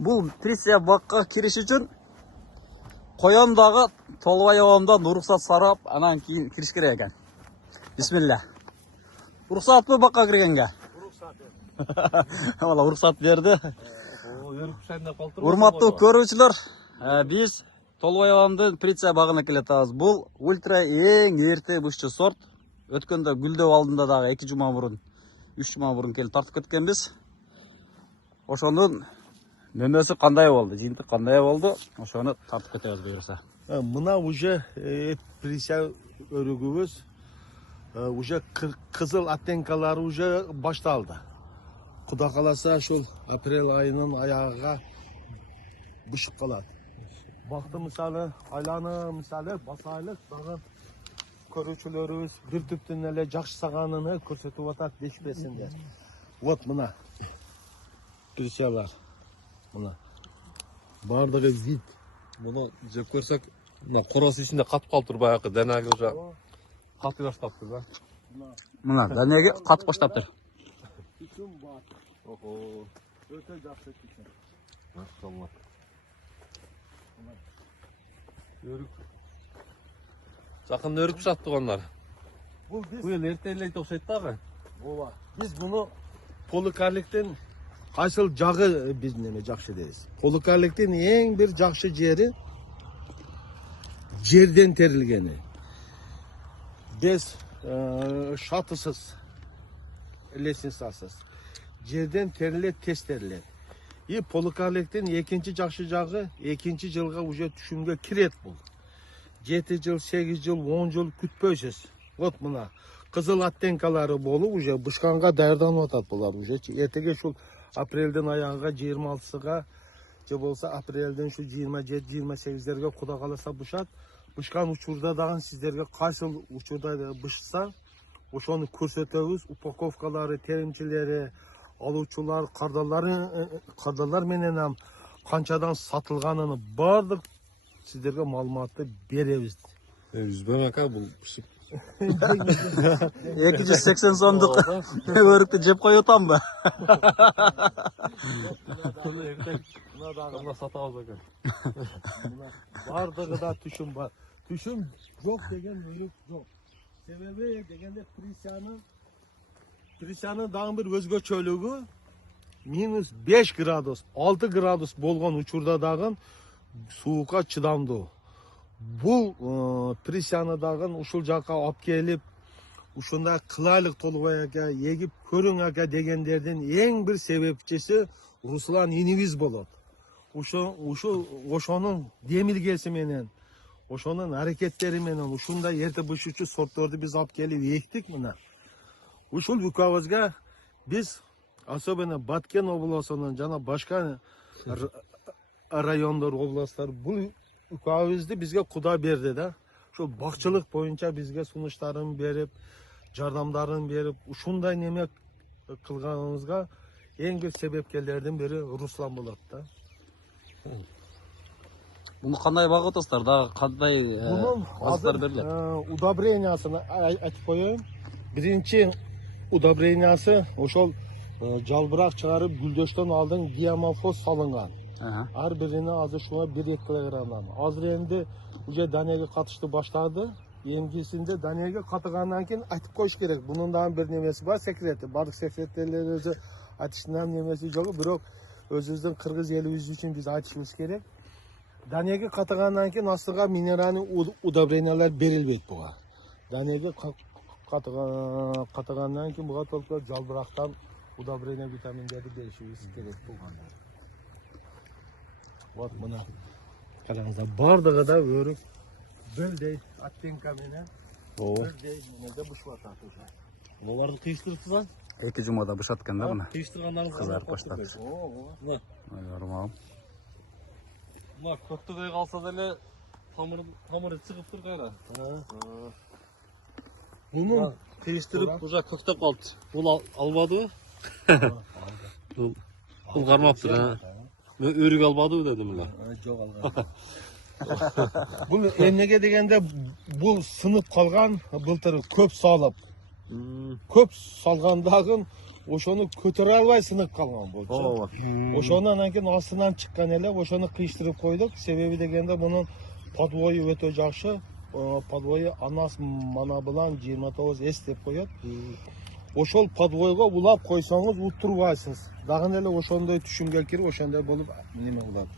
Бұл Присия баққа кіріш үшін қойондағы Толбай ауылынан рұқсат сарап, анан кейін кіріш керек екен. Бисмилля. Рұқсат бу баққа кіргенге? Вала рұқсат берді. Урматтуу көрүүчүлөр, биз Толбай ауылынан Присия багына келатабыз. Бұл ультра эң эрте бушчу сорт. Өткөндө гүлдөп алдында дагы 2 жума мурун, 3 жума мурун келип тартып кеткенбиз. Ошонун нөмөсү кандай болду, жыйынтык кандай болду, ошону тартып кетебиз буюрса. Мына уже Присия өрүгүбүз уже кызыл оттенкалары уже башталды. Куда каласа ушул апрель айынын аягыга бышып калат. Бакты мисалы, айланы мисалы басайлык дагы көрүүчүлөрүбүз бир түптүн эле жакшы саганын көрсөтүп атат дешпесиндер. Вот мына Присиялар. Мына бардыгы вид. Муну жеп көрсөк, мына корос ичинде катып калып тур, баягы данеги уже катып баштаптыр да. Мына данеги катып баштаптыр. Түшүм бар. Ого, Өтө жакшы түшүм. машалла. Өрүк. Жакында өрүк пышат тугандар. Бул Бул эл эрте эле окшойт дагы. ооба. Биз муну полукарликтин кайсыл жагы биз неме жакшы дейбиз. Полукарликтин эң бир жакшы жери жерден терилгени. Без шатысыз, лестницасыз. Жерден терилет, тез терилет. И полукарликтин экинчи жакшы жагы 2 жылга уже түшүмгө кирет бул. 7 жыл, 8 жыл, 10 жыл күтпөйсүз. Вот мына кызыл оттенкалары болуп уже бышканга даярданып атат булар уже. Эртеге ушул апрелдин аягыга 26-сыга же болсо апрелдин ушу 27-28-дерге куда каласа бышат. Бышкан учурда дагы сиздерге кайсыл учурда бышса, ошону көрсөтөбүз. Упаковкалары, теримчилери, алуучулар, кардалар менен канчадан сатылганын бардык сиздерге маалыматты беребиз. Үзбөм ака, бул пышып 280 сомдук өрүктү жеп коюп атамбы? мына сатабыз ака. Бардыгы да түшүм бар. Түшүм жок деген өрүк жок. Себеби дегенде Присиянын дагы бир өзгөчөлүгү -5 градус, 6 градус болгон учурда дагы суукка чыдамдуу. Бул Присияны дагы ушул жакка алып келип, ушундай кылайлык Толбай ака, эгип көрүң ака дегендердин эң бир себепчиси Руслан инибиз болот. Ошонун демилгеси менен, ошонун аракеттери менен ушундай эрте бышуучу сортторду биз алып келип эктик мына. Ушул үкабызга биз особенно Баткен областынан жана башка райондор, областтар бул үкабызды бизге Куда берди да. Ошол бакчылык боюнча бизге сунуштарын берип, жардамдарын берип, ушундай неме кылганыбызга эң бир себепкерлердин бири Руслан болот да. Буну кандай багып атасыздар? Дагы кандай азыктар берилет? Удобрениясын айтып коеюн. Биринчи удобрениясы ошол жалбырак чыгарып гүлдөштөн алдын диамофос салынган. Ар бирине азыр шуга 1-2 килограммдан. Азыр энди уже данеге катышты баштады. Эмгисинде данеге катыгандан кийин айтып коюш керек. Бунун дагы бир немеси бар, секрети. Бардык секреттердер өзү айтышынан немеси жок, бирок өзүбүздүн кыргыз элибиз үчүн биз айтышыбыз керек. Данеге катыгандан кийин астыга минеральный удобрениялар берилбейт буга. Данеге катыгандан кийин буга только жалбырактан удобрение витаминдерди беришибиз керек болгондар. Вот мына караңыздар, бардыгы да өрүк бөлдөй оттенка менен бөлдөй менде бышып атат уже. Буларды кыйыштырыпсыз а? 2 жумада бышат экен да мына. Кыйыштыргандарыңыз Кызарып баштады. Мына, Нормал. мына көктөбөй калса деле тамыры чыгып тур кайра. Буну Кыйыштырып уже көктөп калды. Бул албадыбы? Бул кармаптыр а. Мен өрүк албадыбы дедим мына. жок алган. Бул эмнеге дегенде бул сынып калган былтыр көп салып. Көп салгандагы ошону көтөрө албай сынып калган болчу. Ооба. Ошону анан кийин астынан чыккан эле ошону кыйштырып койдук. Себеби дегенде мунун подвою өтө жакшы. Подвою анас мана билан 29 с деп коет. Ошол подвойго улап койсоңуз уттурбайсыз. Дагы эле ошондой түшүмгө кирип ошондой болуп неме кылат.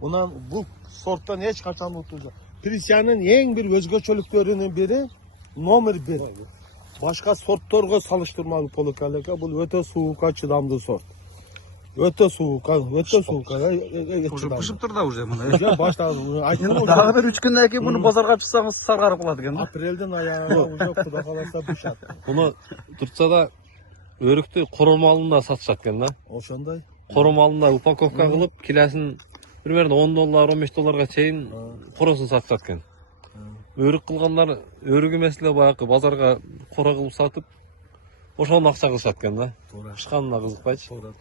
Унан бул сорттон эч качан уттурбайсыз. Присянын эң бир өзгөчөлүктөрүнүн бири номер 1. Башка сортторго салыштырмалуу полукалека бул өтө суукка чыдамдуу сорт. Өтө суукка. Уже пышып тур да уже мына. Уже баштады. Айтылып Дагы бир 3 күндөн кийин муну базарга чыксаңыз саргарып калат экен да. апрелдин аягында уже куда каласа бушат. Bunu Turkiyada örüktü koru malında satışat eкен да. Ошондой. Koru malında upakovka kılıp kilosun примерно 10 dollar 15 dollarga чейин korosун satışat eкен. Өрүк кылгандар өрүк эмес эле баягы базарга кора кылып сатып ошону акча кылышат экен да. Туура. Пышканына кызыкпайчы. Туура.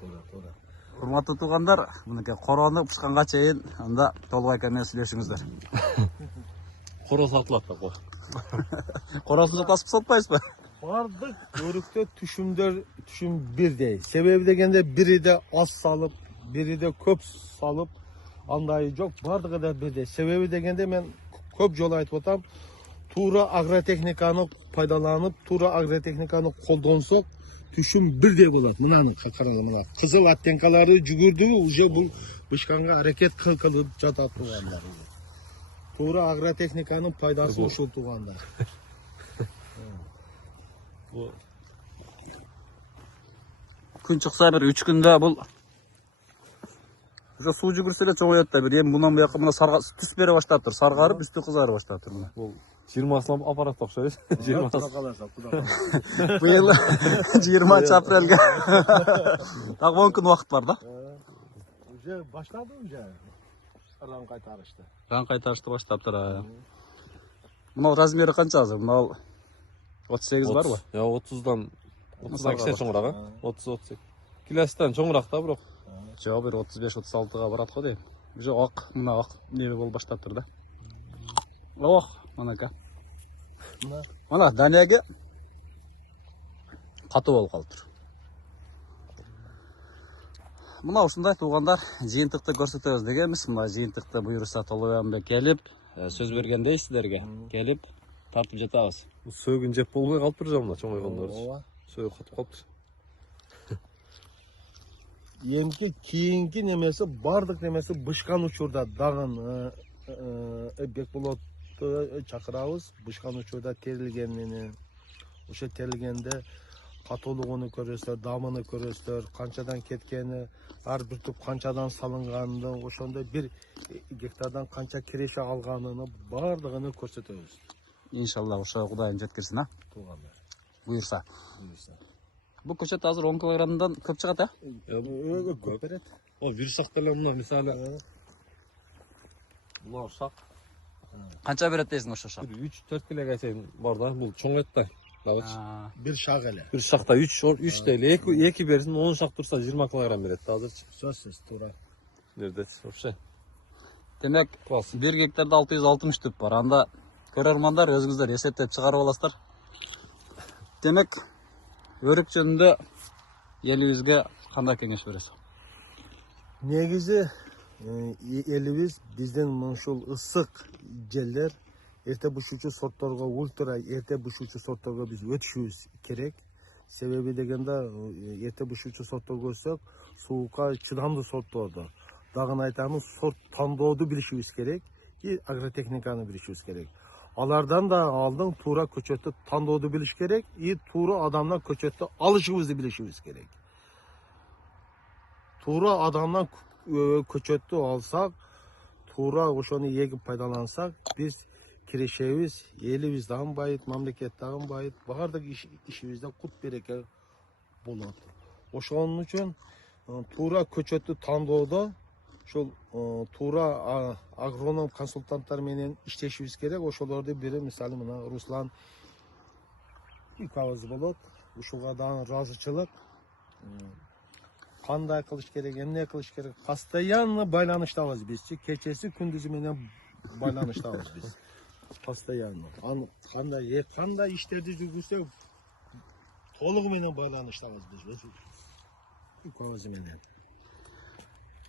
Урматтуу туугандар, мынакей корону пышканга чейин анда Толбай менен сүйлөшүңүздөр. Коро сатылат да ко. Коросун тасып сатпайсызбы? Бардык өрүктө түшүм бирдей. Себеби дегенде бириде аз салып, бириде көп салып, андай жок, бардыгы да бирдей. Себеби дегенде мен көп жолу айтып атам, туура агротехниканы пайдаланып, туура агротехниканы колдонсок, түшүм бирдей болот. Мынаны караңыз, мына кызыл оттенкалары жүгүрдүбү, уже бул бышканга аракет кылып жатат туугандар. Туура агротехниканын пайдасы ушул туугандар. Күн чыкса бир 3 күндө бул уже суу жүгүрсө эле чоңоет да бир эми мындан буяка мына түс бере баштаптыр, саргарып, үстү кызарып баштаптыр мына. Бул 20 аппарат окшойт. 20 Быйыл 20 апрелге дагы 10 күн убакыт бар да. Уже баштады уже. Ран кайтарышты. Ран кайтарышты баштаптыр. Мына размери канча азыр? Мына 38 барбы? Я 30дан кичине чоңураак, 30-38. Килостан чоңураак да бирок. Жок, бир 35-36га барат го дейм. Уже ак, мына ак неме болуп баштаптыр да. Ох, мынака. Мына даняги катуу болуп калыптыр. Мына ушундай туугандар, жыйынтыкты көрсөтөбүз дегенбиз. Мына жыйынтыкты буюрса Толбой келип, сөз бергендей сиздерге келип тартып жатабыз. Сөөгүн жеп болбой калыптыр жамына чоңойгондор. Сөөгү катып калыптыр. Емки кийинки немеси бардык немеси бышкан учурда дагы Бекболотду чакырабыз. Бышкан учурда терилгенini, ошо терилгенде катуулугуну көрөсүздөр, дамыны көрөсүздөр, канчадан кеткени, ар бир туп канчадан салынганын, ошондой бир гектардан канча киреше алганын бардыгын көрсөтөбүз. Иншалла ошо Кудайым жеткирсин, а? Туугандар. Буюрса. Бул көчөт азыр 10 килограммдан көп чыгат, а? Көп берет. О, бир шак деле мына мисалы. Мына шак Канча берет дейсиң ошо шак? 3-4 килога чейин бар да. Бул чоң эт да. Дагычы. Бир шак эле. Бир шакта 3 деле 2 берсин, 10 шак турса 20 килограмм берет да азырчы. Сөзсүз туура. Нерде вообще. Демек, 1 гектарда 660 түп бар. Анда көрөрмандар өзүңүздөр эсептеп чыгарып аласыздар. Демек, өрүк жөнүндө элибизге кандай кеңеш бересиз? Негизи элибиз биздин ушул ысык жерлер эрте бушуучу сортторго, ультра эрте бушуучу сортторго биз өтүшүбүз керек. Себеби дегенде эрте бушуучу сортторго өтсөк, суукка чыдамдуу сортторду. Дагы айтамыз, сорт тандооду билишибиз керек и агротехниканы билишибиз керек. Алардан да алдын туура көчөттү тандооду билиш керек и туура адамдан көчөттү алышыбызды билишибиз керек. Туура адамдан көчөттү алсак, туура ошону эгип пайдалансак, биз кирешебиз, элибиз дагы байыт, мамлекет дагы байыт, баардык ишибизде кут береке болот. Ошон үчүн туура көчөттү тандоодо ошол туура агроном консультанттар менен иштешибиз керек. Ошолордун бири мисалы мына Руслан Икабыз болот. Ушуга дагы ыраазычылык. Кандай кылыш керек, эмне кылыш керек, постоянно байланыштабыз бизчи. Кечеси күндүзү менен байланыштабыз биз. Постоянно. Кандай иштерди жүргүзсөк толугу менен байланыштабыз биз. көзі менен.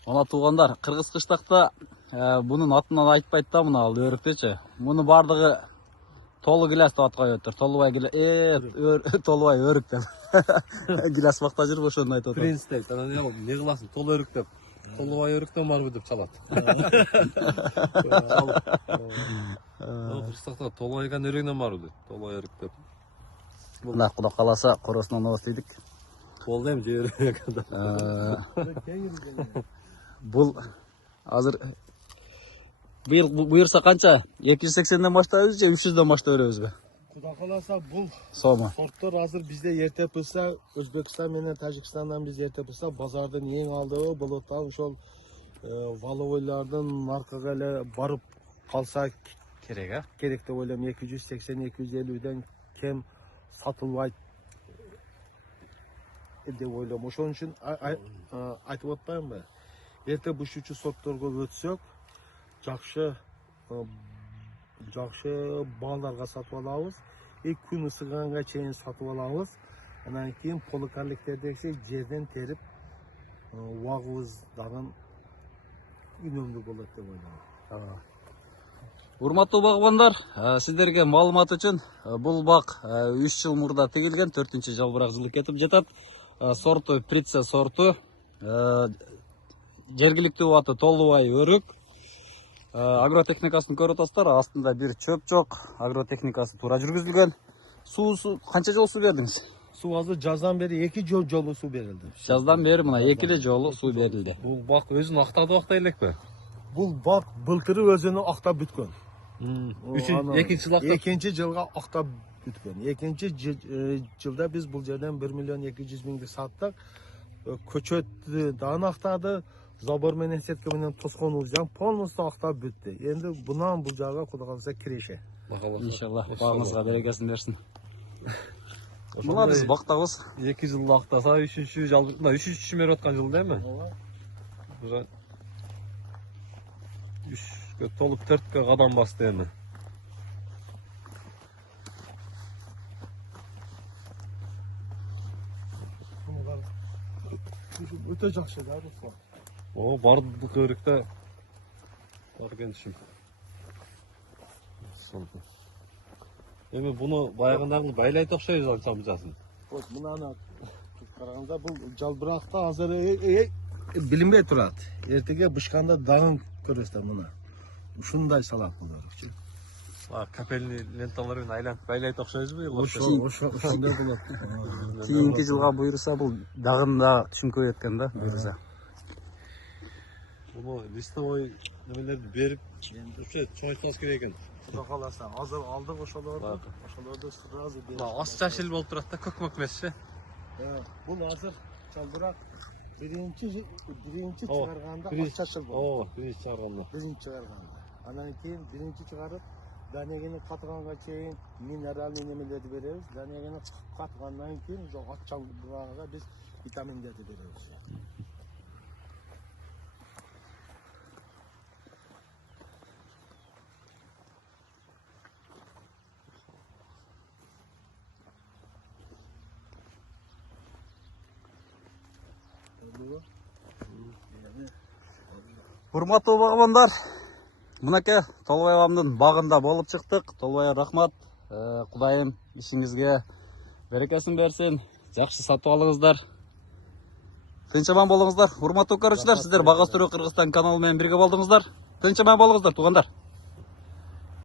Ана туғандар, Қырғыз қыштақта бұның атынан айтпайды да мына ал өріктечі. Мұны бардығы толы гиляс деп атқай өттір. Толыбай гиляс, толыбай өрік деп. Гиляс бақта жүр ошоны айтып отыр. Принц дейт, ана не кыласың, тол өрүк деп. Толубай өрүктөн барбы деп чалат. Кыргызстанда толубайган өрүгүнөн барбы дейт. Толубай өрүк деп. Мына Құда қаласа қорасынан ауыз дейдік. Тол дейм, же өрүк. Бұл азыр бұйырса қанша? 280-ден баштайбыз же 300-ден баштай беребиз бе? Құда қаласа бұл Сома. сорттар азыр бізде ерте пылса, Өзбекстан менен Тажикстандан біз ерте пылса, базардың ең алдығы болоттан ошол валовойлардын наркыга эле барып қалса Керек, керек деп ойлойм. 280-250ден кем сатылбайт деп ойлойм. Ошон үчүн айтып атпаймынбы? Ерте бушучу сортторго өтсөк, жакшы бааларга сатып алабыз. Күн ысыганга чейин сатып алабыз. Анан кийин полукарликтердеги жерден терип убагыбыз дагы үнөмдүү болот деп ойлойм. Урматтуу багбандар, сиздерге маалымат үчүн бул бак 3 жыл мурда тегилген, 4-жылбыраак жылы кетип жатат. Сорту Прица сорту. Жергиликтүү аты Толубай өрүк. Агротехникасын көрүп атасыздар, астында бир чөп жок. Агротехникасы туура жүргүзүлгөн. Суу канча жол суу бердиңиз? Суу азыр жаздан бери 2 жолу суу берилди. Жаздан бери мына 2 жолу суу берилди. Бул бак өзүн актады актай элекпи? Бул бак былтыры өзүнү актап бүткөн. Экинчи жылга актап бүткөн. Экинчи жылда биз бул жерден 1.200.000 саттык. Көчөттү дагы актады. Забор менен сетка менен тоскон узжан полностью актап бүттү. Энди бунан бул жага Кудай калса киреше. Иншалла, багыңызга берекесин берсин. Мына биз бактабыз. 2 жылда актаса, 3-чү жыл, 3-чү чүмөр аткан жыл дейми? Ооба. 3 толуп 4 кадам басты эми. Өтө жакшы да, Руслан. О, бардык өрүктө бар кеншим. Эми буну баягындагы байлайт окшойбуз алсам бужасын. Вот мынаны караганда бул жалбыракта азыр билинбей турат. Эртеге бышканда дагы көрөсүздөр мына. Ушундай салат бул өрүкчү. Капельный ленталар менен айланып байлайт окшойбузбу? Ошондой болот. Кийинки жылга буйруса бул дагында түшүнкөй экен да, буйруса. Буну листовой немелерди берип, ушо чоңойтпас керек экен. Кудай каласа, азыр алдык ошолорду. Ошолорду сразу берип. Ас жашыл болуп турат да, көкмөк эмеспи? Бул азыр жалбырак биринчи чыгарганда ас жашыл болот. Ооба, биринчи чыгарганда. Биринчи чыгарганда. Анан кийин биринчи чыгарып, данегени катыганга чейин минералдык немелерди беребиз. Данегени катыгандан кийин ошо ат жалбырагга биз витаминдерди беребиз. Урматтуу багбандар, мынакей Толубай бабамдын багында болуп чыктык. Толубай рахмат. Кудайым ишиңизге берекесин берсин. Жакшы сатып алыңыздар. Тынч аман болуңуздар. Урматтуу көрүүчүлөр, сиздер Бага Өстүрүү Кыргызстан каналы менен бирге болдуңуздар. Тынч аман болуңуздар, туугандар.